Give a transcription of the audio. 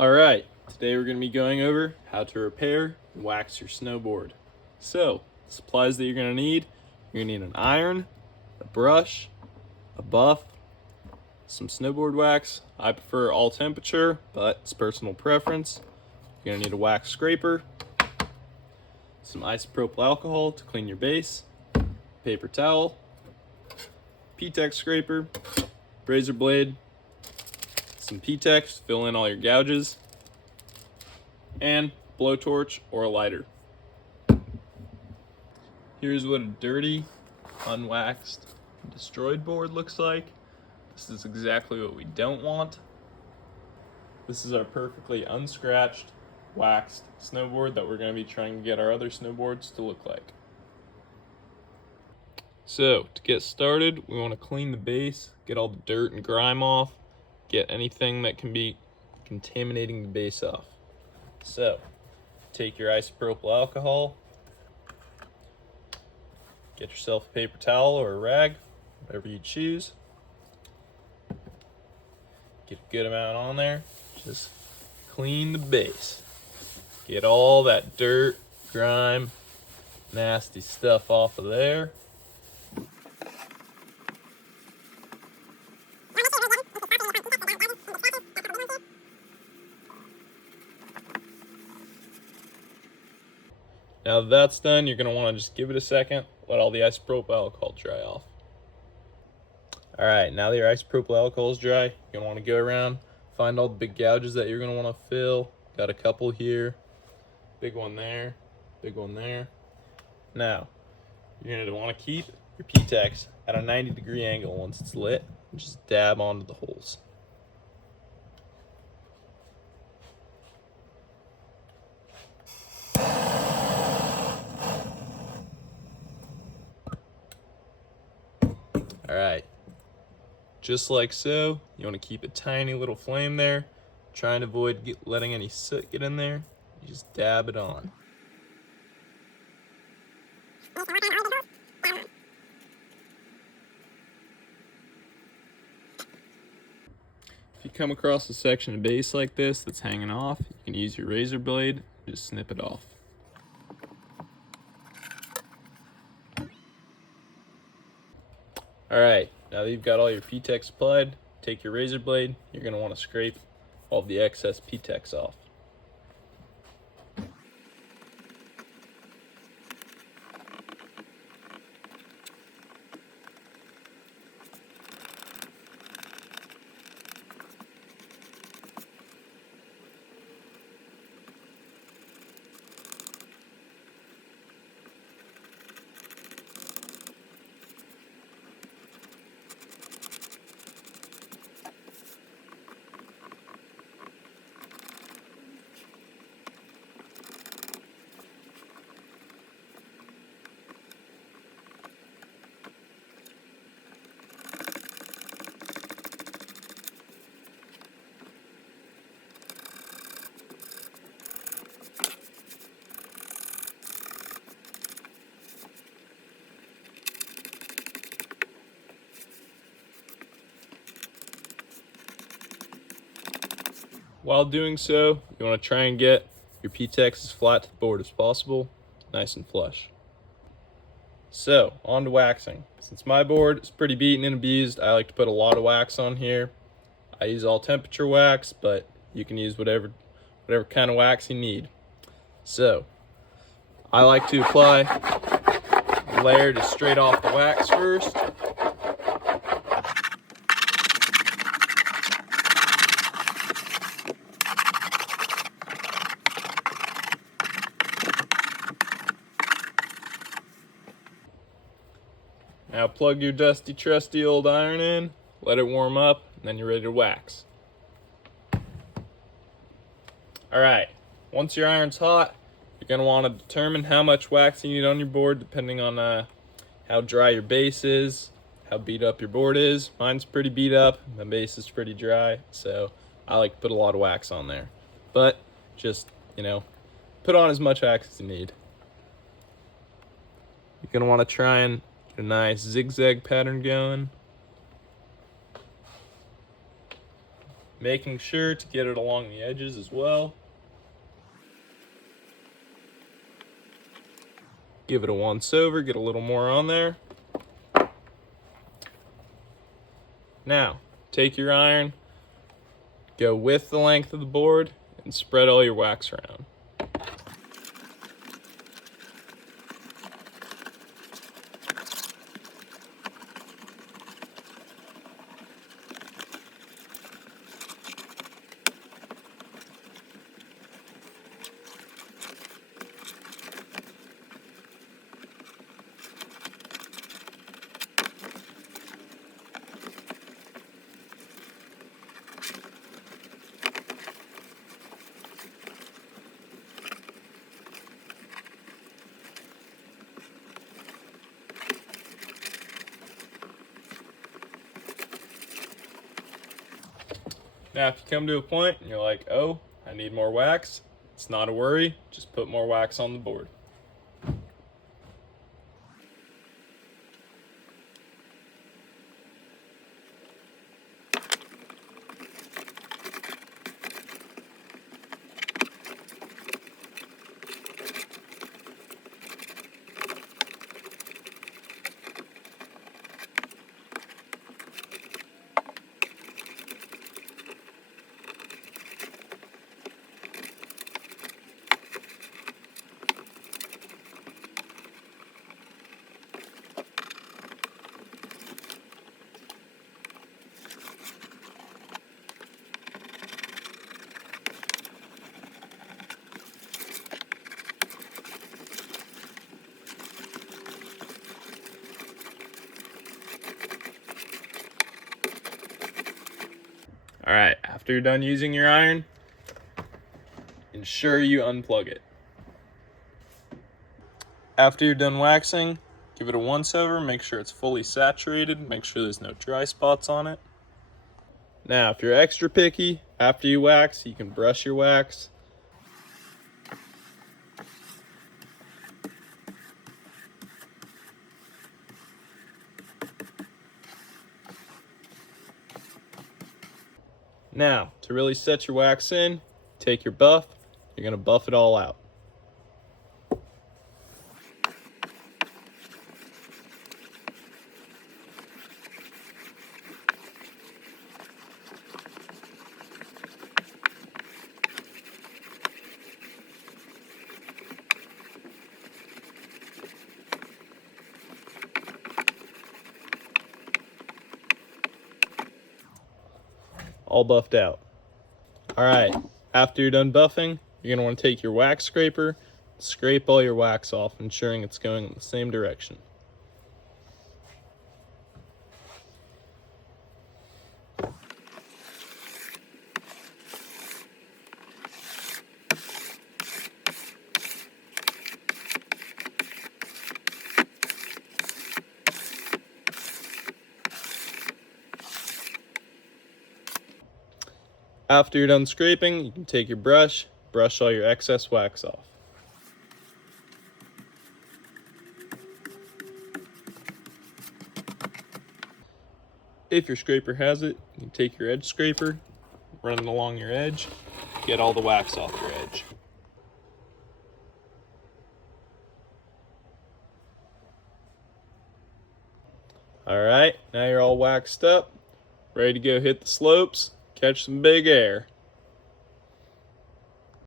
Alright, today we're going to be going over how to repair and wax your snowboard. So, the supplies that you're going to need, you're going to need an iron, a brush, a buff, some snowboard wax. I prefer all temperature, but it's personal preference. You're going to need a wax scraper, some isopropyl alcohol to clean your base, paper towel, P-Tex scraper, razor blade, some P-Tex to fill in all your gouges, and blowtorch or a lighter. Here's what a dirty, unwaxed, destroyed board looks like. This is exactly what we don't want. This is our perfectly unscratched, waxed snowboard that we're going to be trying to get our other snowboards to look like. So, to get started, we want to clean the base, get all the dirt and grime off, get anything that can be contaminating the base off. So, take your isopropyl alcohol, get yourself a paper towel or a rag, whatever you choose. Get a good amount on there. Just clean the base. Get all that dirt, grime, nasty stuff off of there. Now that that's done, you're going to want to just give it a second, let all the isopropyl alcohol dry off. Alright, now that your isopropyl alcohol is dry, you're going to want to go around, find all the big gouges that you're going to want to fill. Got a couple here, big one there, big one there. Now, you're going to want to keep your P-Tex at a 90-degree angle once it's lit, and just dab onto the holes. Alright, just like so. You want to keep a tiny little flame there. Try and avoid letting any soot get in there. You just dab it on. If you come across a section of base like this that's hanging off, you can use your razor blade and just snip it off. Alright, now that you've got all your P-Tex applied, take your razor blade. You're going to want to scrape all the excess P-Tex off. While doing so, you want to try and get your P-Tex as flat to the board as possible, nice and flush. So, on to waxing. Since my board is pretty beaten and abused, I like to put a lot of wax on here. I use all temperature wax, but you can use whatever kind of wax you need. So, I like to apply a layer just straight off the wax first. Now plug your dusty, trusty old iron in, let it warm up, and then you're ready to wax. Alright, once your iron's hot, you're going to want to determine how much wax you need on your board depending on how dry your base is, how beat up your board is. Mine's pretty beat up, my base is pretty dry, so I like to put a lot of wax on there. But just, put on as much wax as you need. You're going to want to try and get a nice zigzag pattern going. making sure to get it along the edges as well. Give it a once over, get a little more on there. Now, take your iron, go with the length of the board, and spread all your wax around. Now, if you come to a point and you're like, oh, I need more wax, it's not a worry, just put more wax on the board. All right, after you're done using your iron, ensure you unplug it. After you're done waxing, give it a once over, make sure it's fully saturated, make sure there's no dry spots on it. Now, if you're extra picky, after you wax, you can brush your wax. Now, to really set your wax in, take your buff, you're gonna buff it all out. All buffed out. All right, after you're done buffing, you're gonna wanna take your wax scraper, scrape all your wax off, ensuring it's going in the same direction. After you're done scraping, you can take your brush, brush all your excess wax off. If your scraper has it, you can take your edge scraper, run it along your edge, get all the wax off your edge. All right, now you're all waxed up, ready to go hit the slopes, catch some big air.